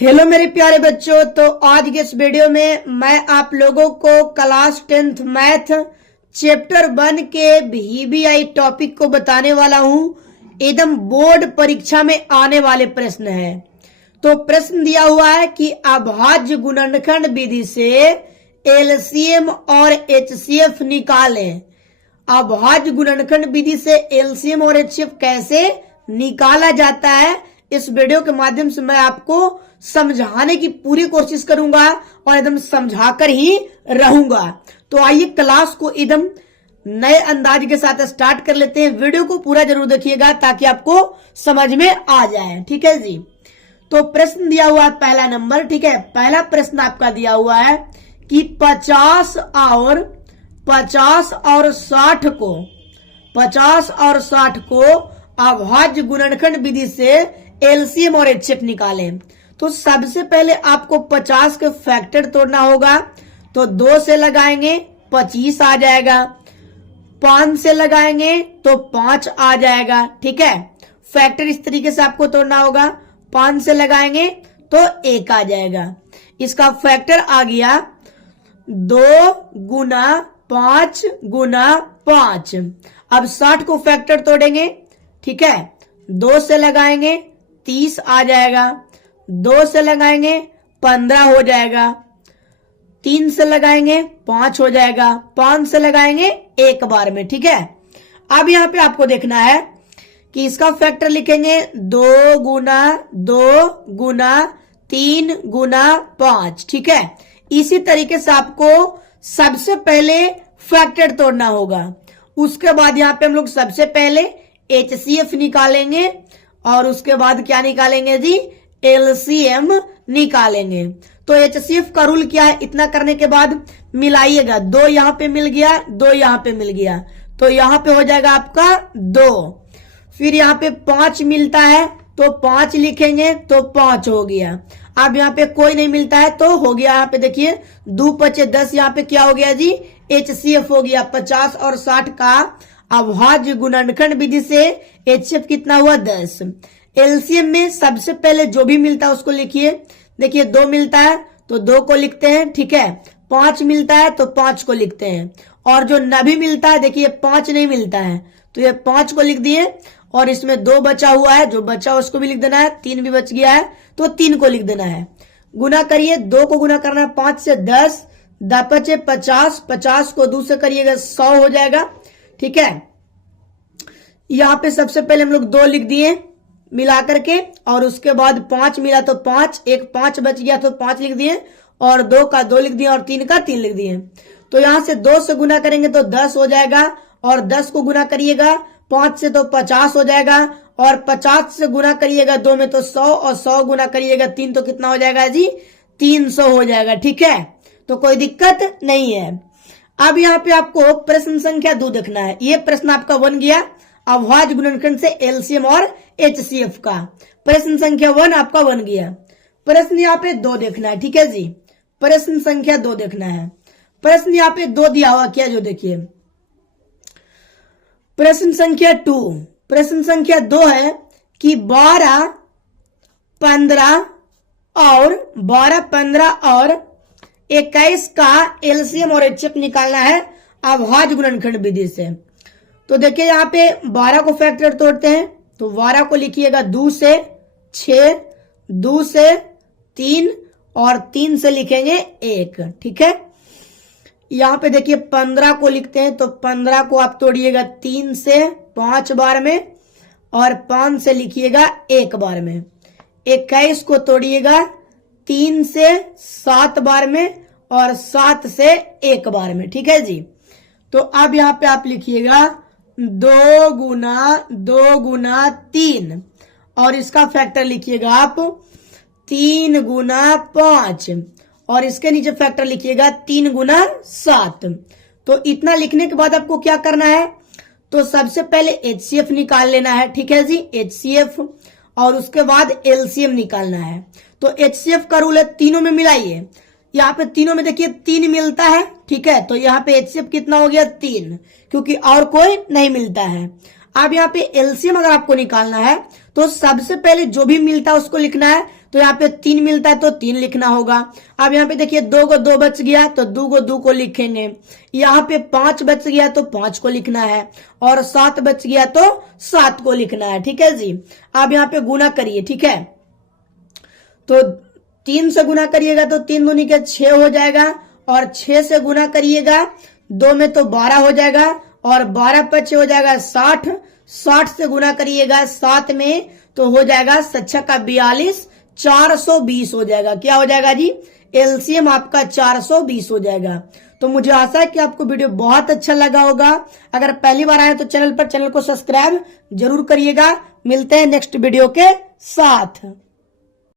Hello मेरे प्यारे बच्चों। तो आज के इस वीडियो में मैं आप लोगों को क्लास 10th मैथ चैप्टर 1 के VBI टॉपिक को बताने वाला हूं। एकदम बोर्ड परीक्षा में आने वाले प्रश्न है। तो प्रश्न दिया हुआ है कि अभाज्य गुणनखंड विधि से एलसीएम और एचसीएफ निकालें। अभाज्य गुणनखंड विधि से एलसीएम और एचसीएफ कैसे निकाला जाता है, इस वीडियो के माध्यम से मैं आपको समझाने की पूरी कोशिश करूंगा और एकदम समझाकर ही रहूंगा। तो आइए क्लास को एकदम नए अंदाज के साथ स्टार्ट कर लेते हैं। वीडियो को पूरा जरूर देखिएगा ताकि आपको समझ में आ जाए। ठीक है जी। तो प्रश्न दिया हुआ है पहला नंबर। ठीक है, पहला प्रश्न आपका दिया हुआ है कि 50 और 60 को अभाज्य गुणनखंड विधि से एलसीएम और एचसीएफ निकालें। तो सबसे पहले आपको 50 के फैक्टर तोड़ना होगा। तो 2 से लगाएंगे 25 आ जाएगा, 5 से लगाएंगे तो 5 आ जाएगा। ठीक है, फैक्टर इस तरीके से आपको तोड़ना होगा। 5 से लगाएंगे तो 1 आ जाएगा। इसका फैक्टर आ गया 2 गुना 5 गुना 5। अब 60 को फैक्टर तोड़ेंगे। ठीक है, 2 से लगाएंगे 30 आ जाएगा, 2 से लगाएंगे 15 हो जाएगा, 3 से लगाएंगे 5 हो जाएगा, 5 से लगाएंगे 1 बार में। ठीक है, अब यहां पे आपको देखना है कि इसका फैक्टर लिखेंगे 2 गुना 2 गुना 3 गुना 5। ठीक है, इसी तरीके से आपको सबसे पहले फैक्टर तोड़ना होगा। उसके बाद यहाँ पे हम लोग सबसे पहले एचसीएफ निकालेंगे और उसके बाद क्या निकालेंगे जी, एलसीएम निकालेंगे। तो एचसीएफ का रूल क्या है, इतना करने के बाद मिलाइएगा। 2 यहाँ पे मिल गया, 2 यहाँ पे मिल गया, तो यहाँ पे हो जाएगा आपका 2। फिर यहाँ पे 5 मिलता है तो 5 लिखेंगे तो 5 हो गया। अब यहाँ पे कोई नहीं मिलता है तो हो गया, यहाँ पे देखिए 2 5 10, यहाँ पे क्या हो गया जी, एचसीएफ हो गया। 50 और 60 का अभाज्य गुणनखंड विधि से एचसीएफ कितना हुआ, 10। एलसीएम में सबसे पहले जो भी मिलता है उसको लिखिए। देखिए 2 मिलता है तो 2 को लिखते हैं। ठीक है, 5 मिलता है तो 5 को लिखते हैं। और जो नहीं मिलता है, देखिए 5 नहीं मिलता है तो ये 5 को लिख दिए। और इसमें 2 बचा हुआ है, जो बचा उसको भी लिख देना है। 3 भी बच गया है तो 3 को लिख देना है। गुना करिए, 2 को गुना करना है 5 से 10, 10 5 50, 50 को 2 से करिएगा 100 हो जाएगा। ठीक है, यहाँ पे सबसे पहले हम लोग 2 लिख दिए मिला करके, और उसके बाद 5 मिला तो 5, एक 5 बच गया तो 5 लिख दिए, और 2 का 2 लिख दिए और 3 का 3 लिख दिए। तो यहाँ से 2 से गुना करेंगे तो 10 हो जाएगा, और 10 को गुना करिएगा 5 से तो 50 हो जाएगा, और 50 से गुना करिएगा 2 में तो 100, और 100 गुना करिएगा 3 तो कितना हो जाएगा जी, 300 हो जाएगा। ठीक है, तो कोई दिक्कत नहीं है। अब यहाँ पे आपको प्रश्न संख्या 2 देखना है। ये प्रश्न आपका बन गया अभाज्य गुणनखंड से एलसीएम और एचसीएफ का। प्रश्न संख्या 1 आपका बन गया। प्रश्न यहाँ पे 2 देखना है। ठीक है जी, प्रश्न संख्या 2 देखना है। प्रश्न यहाँ पे 2 दिया हुआ क्या, जो देखिए प्रश्न संख्या 2। प्रश्न संख्या 2 है कि 12 15 और 21 का एलसीएम और एचसीएफ निकालना है अभाज्य गुणनखंड विधि से। तो देखिए यहाँ पे 12 को फैक्टर तोड़ते हैं। तो 12 को लिखिएगा 2 से 6, 2 से 3, और 3 से लिखेंगे 1। ठीक है, यहाँ पे देखिए 15 को लिखते हैं। तो 15 को आप तोड़िएगा 3 से 5 बार में, और 5 से लिखिएगा 1 बार में। 21 को तोड़िएगा 3 से 7 बार में, और 7 से 1 बार में। ठीक है जी। तो अब यहाँ पे आप लिखिएगा 2 गुना 3, और इसका फैक्टर लिखिएगा आप 3 गुना 5, और इसके नीचे फैक्टर लिखिएगा 3 गुना 7। तो इतना लिखने के बाद आपको क्या करना है, तो सबसे पहले एचसीएफ निकाल लेना है। ठीक है जी, एचसीएफ, और उसके बाद एलसीएम निकालना है। तो एचसीएफ का रूल है तीनों में मिलाइए। यहाँ पे तीनों में देखिए 3 मिलता है। ठीक है, तो यहाँ पे एचसीएफ कितना हो गया, 3, क्योंकि और कोई नहीं मिलता है। अब यहाँ पे एलसीएम अगर आपको निकालना है तो सबसे पहले जो भी मिलता है उसको लिखना है। तो यहाँ पे 3 मिलता है तो 3 लिखना होगा। अब यहाँ पे देखिए 2 को 2 बच गया तो 2 को 2 को लिखेंगे। यहाँ पे 5 बच गया तो 5 को लिखना है और 7 बच गया तो 7 को लिखना है। ठीक है जी। अब यहाँ पे गुना करिए। ठीक है, तो 3 से गुना करिएगा तो 3 दूनी के 6 हो जाएगा और 6 से गुना करिएगा 2 में तो 12 हो जाएगा और 12 पचे हो जाएगा 60। 60 से गुना करिएगा 7 में तो हो जाएगा 7 का 42, 420 हो जाएगा। क्या हो जाएगा जी? एलसीएम आपका 420 हो जाएगा। तो मुझे आशा है कि आपको वीडियो बहुत अच्छा लगा होगा। अगर पहली बार आए तो चैनल को सब्सक्राइब जरूर करिएगा। मिलते हैं नेक्स्ट वीडियो के साथ।